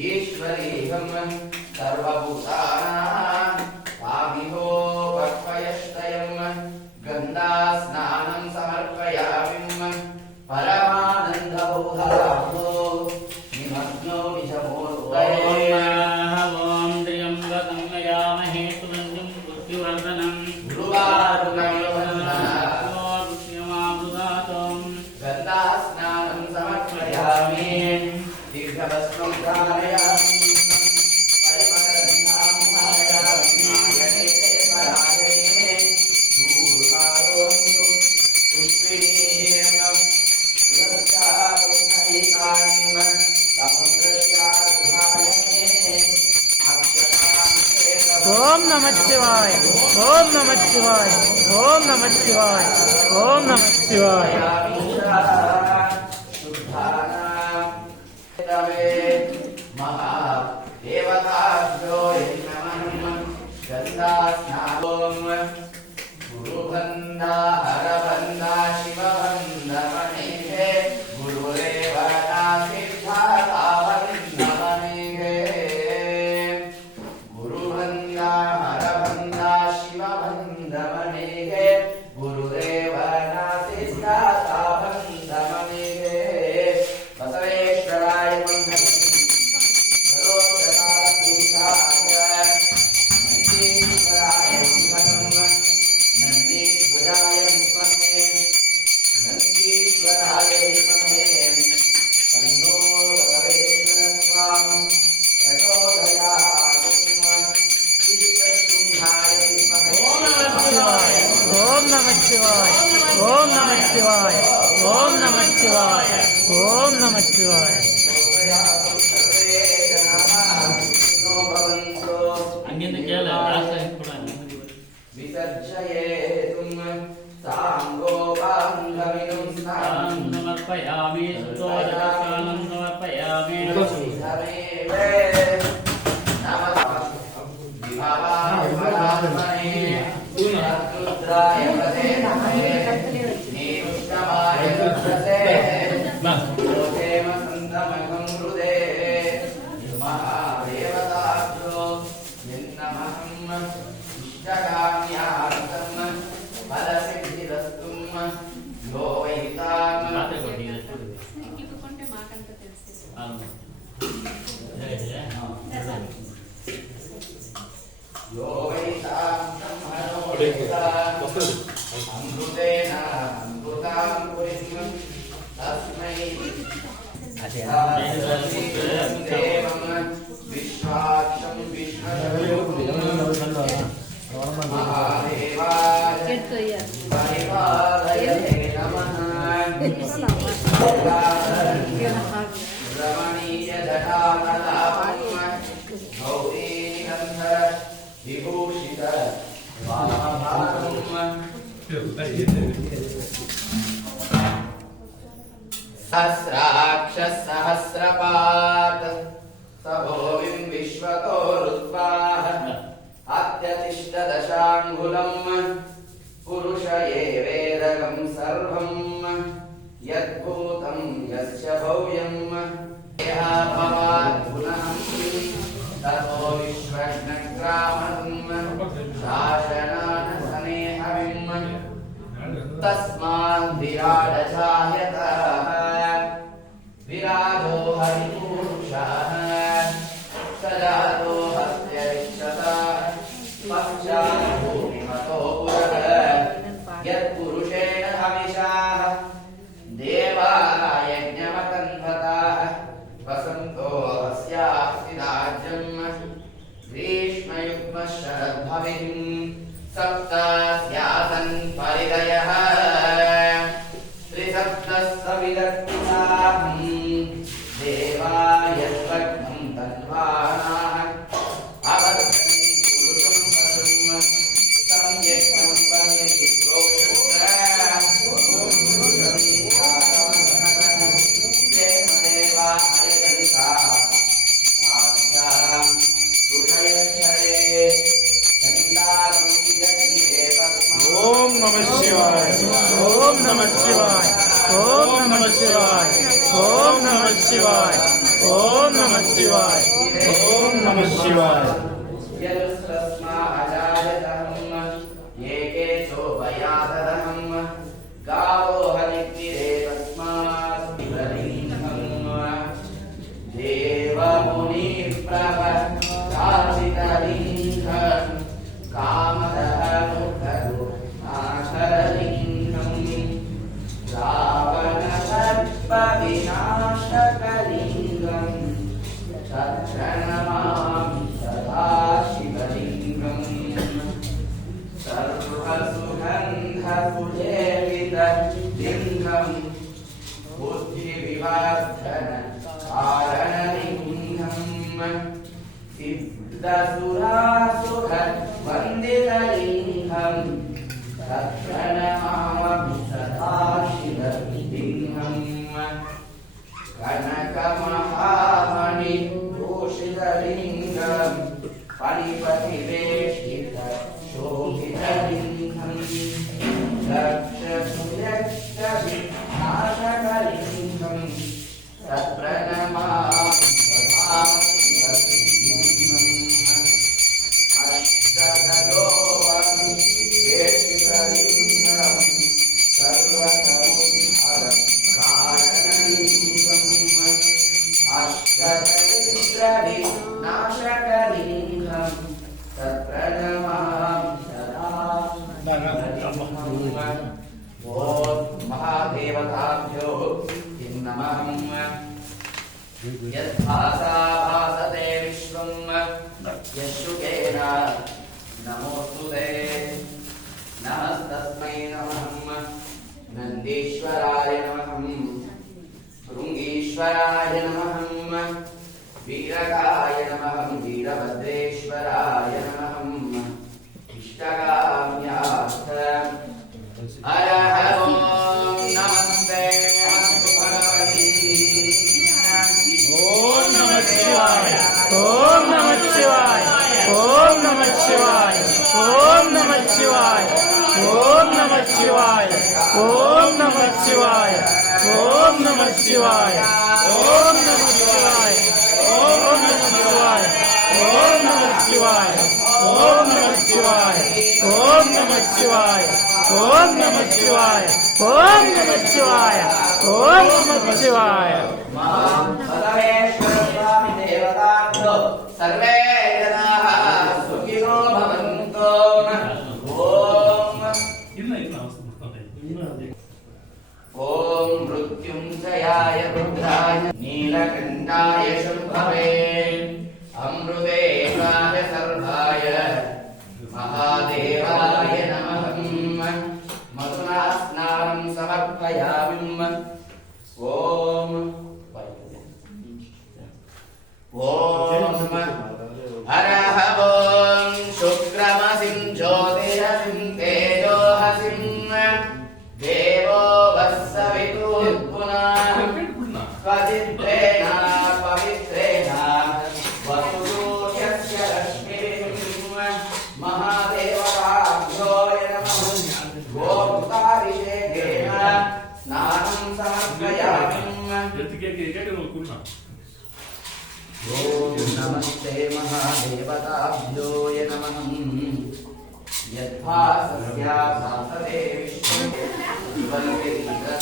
ईश्वरीहं सर्वभूतानां स्वामिहो भक्वयस्तयं गन्धास्नानं समर्पयामि परमानन्दबोधाहो निमग्नो निजमोदये ॐ त्र्यम्बकं यजामहे सुगन्धिं पुष्टिवर्धनं गन्धास्नानं समर्पयामि दीर्घवस्त्रं धारयामि परिमलगन्धां धारयामि नायके परायणे दूर्वारोऽन्तु पुष्पिणीः सुरक्षायुधैकां समुद्रस्याधारणे ओम नमः शिवाय ओम नमः शिवाय ओम नमः शिवाय ओम नमः शिवाय महादेवताभ्यो नमः गन्धास्नानं गुरुबन्धा हरबन्धा शिवबन्धमणिः गुरुरेवता सिद्धातावन्धमणिः गुरुबन्धा हरबन्धा शिवबन्धमणिः गुरुरेवता सिद्धातावन्धमणिः बसवेश्वराय मङ्गलम् ओम नमः शिवाय ओम नमः शिवाय ओम नमः शिवाय ओम नमः शिवाय विसर्जयेतुं साङ्गोपाङ्गमिनुं समर्पयामि सुतोदकस्नानं समर्पयामि रुद्राय पदे नमः नीरुष्टमाय रुद्रसे लोकेम सन्तमकं हृदे महादेवताभ्यो निन्नमहम् इष्टकाम्यार्थं फलसिद्धिरस्तुं यो वैतां यो वैतां अमृतेन अमृतां पुरीं तस्मै देवं विश्वाक्षं विश्वरूपं महादेवाय परिपालये नमः रमणीयजटाकलापं गौरीनिकन्धर विभूषित सहस्राक्षसहस्रपात् सभोविं विश्वतो रुद्वाः अत्यतिष्ठदशाङ्गुलं पुरुष एवेदकं सर्वं यद्भूतं यस्य भव्यं यः भवात् पुनः ततो विश्वज्ञग्रामं शासनानसनेहविं तस्मात् विराडजायतः विराजो हरिपुरुषः सजातो हत्यरिष्यतः पश्चात् भूमिमतो पुरः यत्पुरुषेण हविषाः देवाः यज्ञमकन्वताः वसन्तो अस्यास्ति राज्यम् ग्रीष्मयुग्मः शरद्भविः सप्तास्यासन् परिदयः त्रिसप्तः शिवाय ओम नमः शिवाय ओम नमः शिवाय ओम नमः शिवाय यदुस्तस्माजायतहम् एके शोभयातहम् गावो हरिद्गिरे तस्मात् शिवलिङ्गम् देवमुनिप्रभरासितलिङ्गम् कामदहनुकरुणाशलिङ्गम् रावणसर्पविनाशकलिङ्गम् तत्प्रणमामि सदा शिवलिङ्गम् सर्वसुगन्धपुलेवितलिङ्गम् बुद्धिविवर्धनकारणलिङ्गम् सिद्धसुरासुरवन्दितलिङ्गम् तत्प्रणमामि सदा शिवलिङ्गम् कनकमहामणिभूषितलिङ्गम् फणिपतिवेष्टितशोभितलिङ्गम् दक्षसुयक्षविनाशकलिङ्गम् तत्प्रणमामि सदा शिवलिङ्गम् अष्टदलोऽभिवेष्टितलिङ्गम् सर्वसमुद्धारकारणलिङ्गम् अष्टदरिद्रविनाशकलिङ्गम् तत्प्रणमामि सदा शिवलिङ्गम् ॐ महादेवताभ्यो नमः यद्भासा भासते विश्वम् यशुकेन नमोस्तुते नमस्तस्मै नमः नन्दीश्वराय नमः भृङ्गीश्वराय नमः वीरकाय नमः वीरभद्रेश्वराय नमः इष्टकाम्यार्थ हरः ॐ नमस्ते अस्तु भगवती ओम नमः शिवाय ओम नमः शिवाय ओम नमः शिवाय ओम नमः शिवाय ओम नमः शिवाय ओम नमः शिवाय ओम नमः शिवाय ओम नमः शिवाय ओम नमः शिवाय ओम नमः शिवाय ओम नमः शिवाय ओम नमः शिवाय ओम नमः शिवाय ओम नमः शिवाय ओम नमः शिवाय भगवेश्वर स्वामी देवताभ्यो सर्वे जनाः सुखिनो भवन्तु ॐ मृत्युञ्जयाय रुद्राय नीलकण्ठाय शुम्भवे अमृतेशाय सर्वाय महादेवाय नमः मधुना स्नानं समर्पयामि हरः ॐ शुक्रमसिं ज्योतिरसिं तेजोहसिं देवो वत्सवितुर्पुनः स्वचित्रेण पवित्रेण वसुसूर्यस्य रश्मिभिः महादेवताभ्यो नमः गोमुखाभिषेकेन स्नानं समर्पयामि ॐ नमस्ते महादेवताभ्यो नमः यद्भासस्या भासते विश्वं शिवलिङ्गं